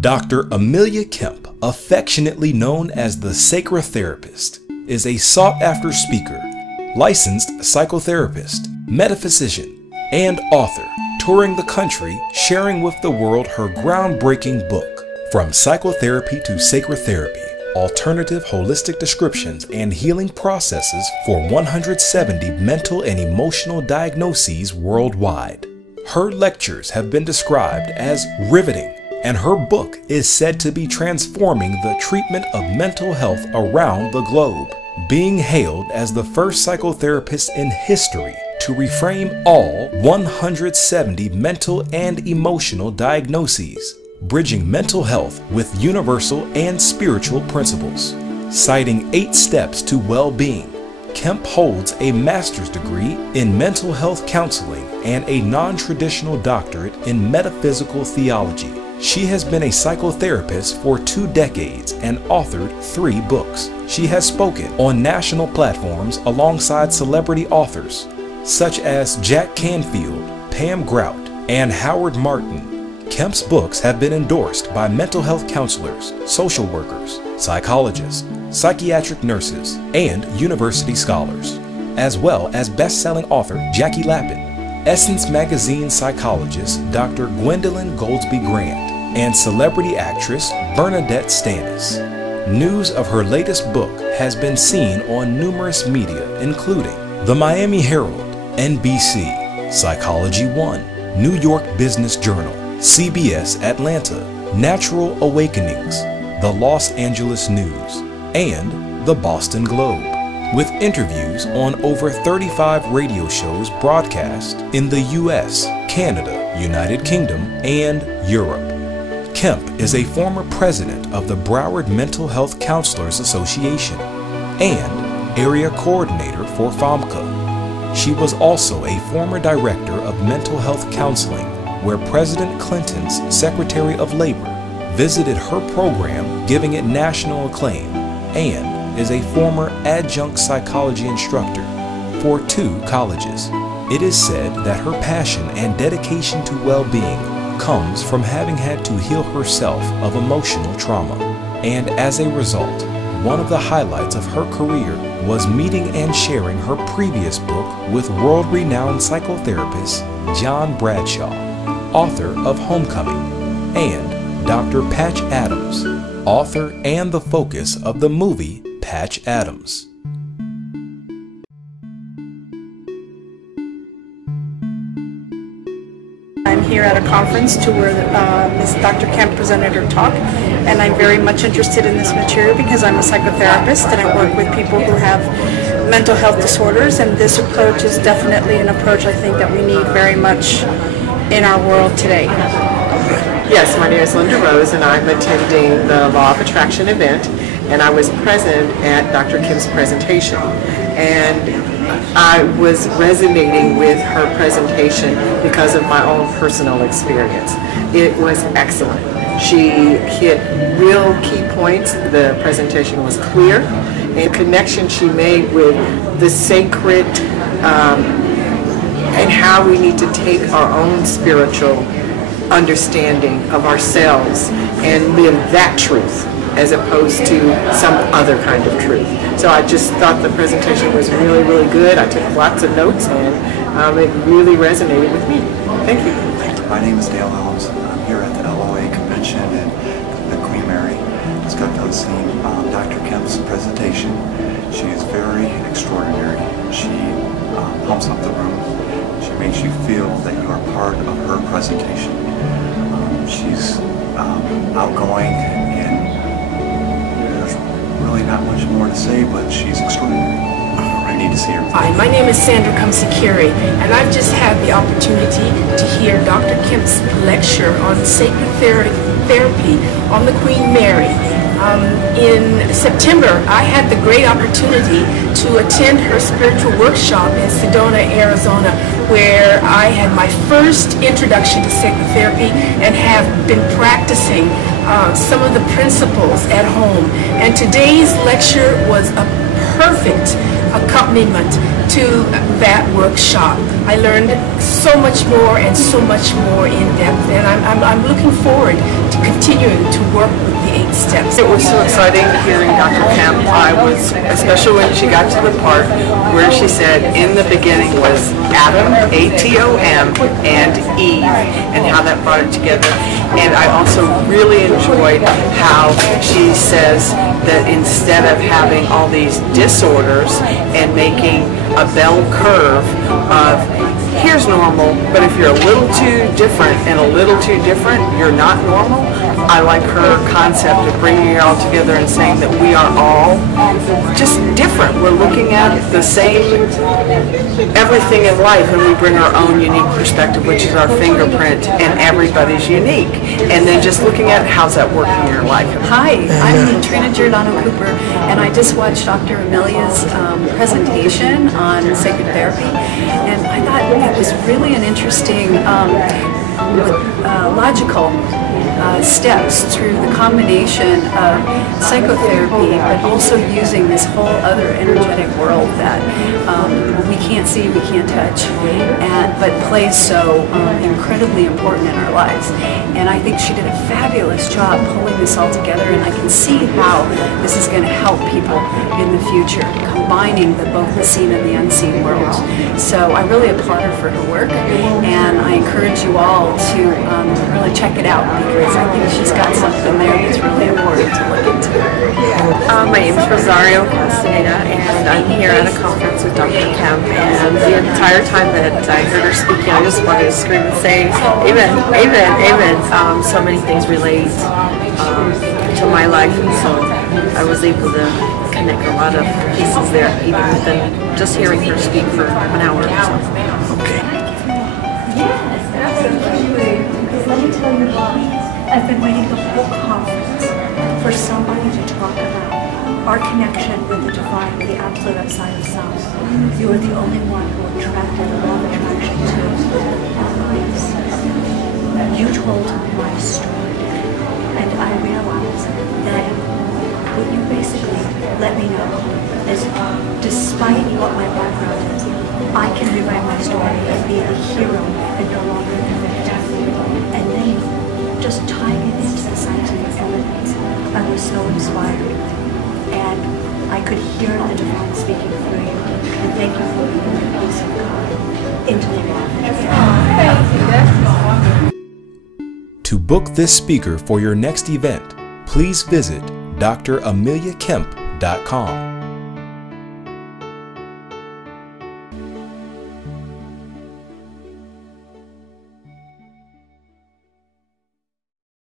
Dr. Amelia Kemp, affectionately known as the Sacretherapist, is a sought-after speaker, licensed psychotherapist, metaphysician, and author, touring the country sharing with the world her groundbreaking book, From Psychotherapy to Sacretherapy, Alternative Holistic Descriptions and Healing Processes for 170 Mental and Emotional Diagnoses Worldwide. Her lectures have been described as riveting, and her book is said to be transforming the treatment of mental health around the globe, being hailed as the first psychotherapist in history to reframe all 170 mental and emotional diagnoses, bridging mental health with universal and spiritual principles. Citing 8 steps to well-being, Kemp holds a master's degree in mental health counseling and a non-traditional doctorate in metaphysical theology. She has been a psychotherapist for 2 decades and authored 3 books. She has spoken on national platforms alongside celebrity authors such as Jack Canfield, Pam Grout, and Howard Martin. Kemp's books have been endorsed by mental health counselors, social workers, psychologists, psychiatric nurses, and university scholars, as well as best-selling author Jackie Lappin, Essence Magazine psychologist Dr. Gwendolyn Goldsby Grant, and celebrity actress Bernadette Stanis. News of her latest book has been seen on numerous media including the Miami Herald, NBC, Psychology One, New York Business Journal, CBS Atlanta, Natural Awakenings, the Los Angeles News, and the Boston Globe, with interviews on over 35 radio shows broadcast in the US, Canada, United Kingdom, and Europe. Kemp is a former president of the Broward Mental Health Counselors Association and area coordinator for FOMCA. She was also a former director of mental health counseling, where President Clinton's Secretary of Labor visited her program, giving it national acclaim, and is a former adjunct psychology instructor for 2 colleges. It is said that her passion and dedication to well-being comes from having had to heal herself of emotional trauma, and as a result, one of the highlights of her career was meeting and sharing her previous book with world-renowned psychotherapist John Bradshaw, author of Homecoming, and Dr. Patch Adams, author and the focus of the movie Patch Adams. I'm here at a conference to where Ms. Dr. Kemp presented her talk, and I'm very much interested in this material because I'm a psychotherapist and I work with people who have mental health disorders, and this approach is definitely an approach I think that we need very much in our world today. Yes, my name is Linda Rose and I'm attending the Law of Attraction event, and I was present at Dr. Kemp's presentation, and I was resonating with her presentation because of my own personal experience. It was excellent. She hit real key points. The presentation was clear, and the connection she made with the sacred and how we need to take our own spiritual understanding of ourselves and live that truth as opposed to some other kind of truth. So I just thought the presentation was really, really good. I took lots of notes, and it really resonated with me. Thank you. My name is Dale Helms. I'm here at the LOA convention and the Queen Mary. Just got done seeing Dr. Kemp's presentation. She is very extraordinary. She pumps up the room. She makes you feel that you are part of her presentation. She's outgoing, and there's really not much more to say, but she's extraordinary. I need to see her. Hi, my name is Sandra Kamsikiri, and I've just had the opportunity to hear Dr. Kemp's lecture on sacred therapy on the Queen Mary. In September, I had the great opportunity to attend her spiritual workshop in Sedona, Arizona, where I had my first introduction to Sacretherapy and have been practicing some of the principles at home. And today's lecture was a perfect accompaniment to that workshop. I learned so much more and so much more in depth, and I'm looking forward to continuing to work with the 8 steps. It was so exciting hearing Dr. Kemp. Especially when she got to the part where she said in the beginning was Adam, A-T-O-M, and Eve, and how that brought it together. And I also really enjoyed how she says that instead of having all these disorders and making a bell curve of here's normal, but if you're a little too different and a little too different, you're not normal. I like her concept of bringing it all together and saying that we are all just different. We're looking at the same everything in life, and we bring our own unique perspective, which is our fingerprint, and everybody's unique. And then just looking at how's that working in your life. Hi, I'm Trina Giordano Cooper, and I just watched Dr. Amelia's presentation on Sacretherapy, and I thought it was really an interesting, logical steps through the combination of psychotherapy, but also using this whole other energetic world that we can't see, we can't touch, but plays so incredibly important in our lives. And I think she did a fabulous job pulling this all together, and I can see how this is going to help people in the future, combining both the seen and the unseen worlds. So I really applaud her for her work, and I encourage you all to really check it out, because I think she's got something there that's really important to look into. My name is Rosario Castaneda, and I'm here at a conference with Dr. Kemp, and the entire time that I heard her speaking, I just wanted to scream and say, amen, amen, amen. So many things relate to my life, and so I was able to connect a lot of pieces there, even within just hearing her speak for an hour or so. Okay. Yes, absolutely. Because let me tell you why. I've been waiting the whole conference for somebody to talk about our connection with the divine, the absolute outside of self. You are the only one who attracted the law of attraction to our lives. You told my story, and I realized that what you basically let me know is, despite what my background is, I can rewrite my story and be the hero and no longer the victim. And then just tying it into the scientific evidence, I was so inspired, and I could hear the divine speaking through you. And thank you for bringing the peace of God into the law of attraction. To book this speaker for your next event, please visit drameliakemp.com.